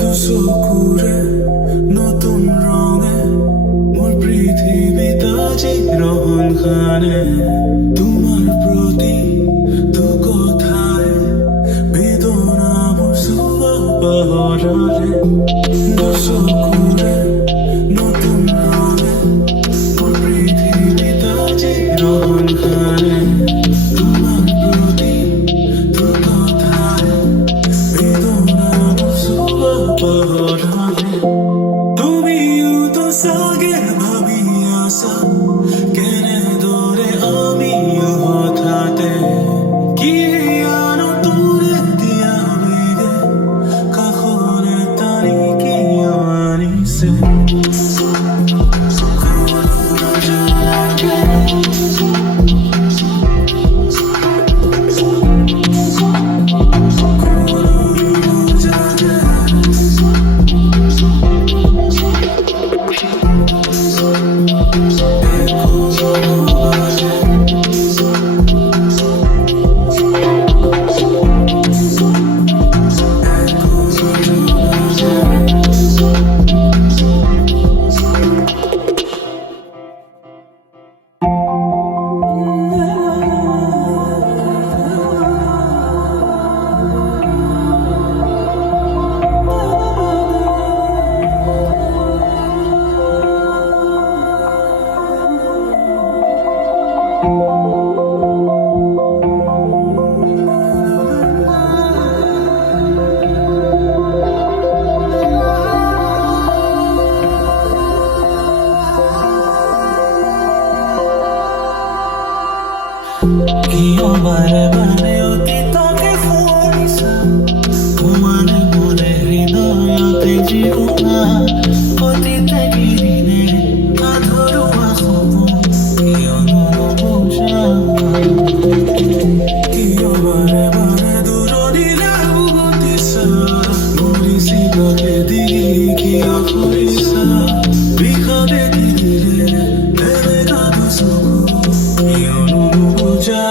দুচকুৰে নতুন ৰঙে মোৰ পৃথিৱীত আজি ৰহন খানে তোমাৰ প্ৰতি তো কথাই বেদনাবোৰ চুৱা পাহৰালে দুচকুৰে নতুন ৰঙে মোৰ পৃথিৱীত আজি ৰহন খানে তোমাৰ প্ৰতি তো কথাই বেদনাবোৰ চুৱা পাহৰালে তুমিও তো চাগে ভাবি আছা কেনেদৰে আমিও হঠাতে কি আনো তোৰে দিয়া বেগে কাষৰে টানি কিয় আনিছে কিয় বাৰে বাৰে অতীতকে ফুৰিছা সমানে মনে হৃদয়তে জীৱনা অতীতে কিৰিনে আধৰুৱা সপোন কিয়নো নবুজা কিয় বাৰে বাৰে দূৰণিলে উভতিছা মৰিছিলকে দি কিয় কৰিছা বিষাদে দিলে এনেকা দুচকু কিয়নো নুবুজা